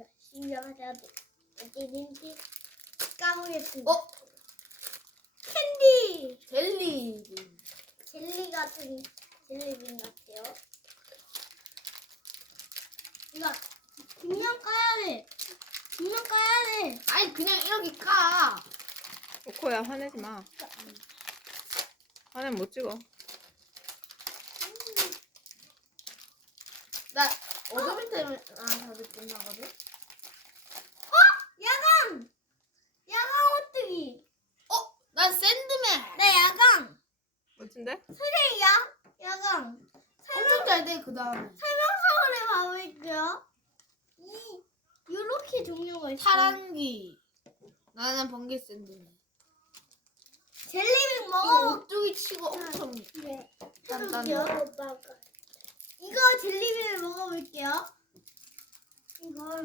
이거 신경하자 어디든지 까먹겠습니다. 어? 캔디 젤리. 젤리 같은 젤리빈 같아요. 이거 분명 까야 돼. 분명 까야 돼. 아니 그냥 이렇게 까. 코코야 화내지 마. 화내면 못 찍어. 나 어둠 때문에 아 다들 끝나거든. 야광 야광 호뜨기. 어? 난 샌드맨. 네 야광. 멋진데? 네 야, 야광. 엄청 잘 돼. 그 다음에 설명서원에 가볼게요. 이 요렇게 종류가 있어요. 파란기. 나는 번개 샌드맨. 젤리빈 이거 먹어. 오뚜기 치고 엄청. 네. 단단해. 해볼게요. 이거 젤리빈을 먹어볼게요. 이걸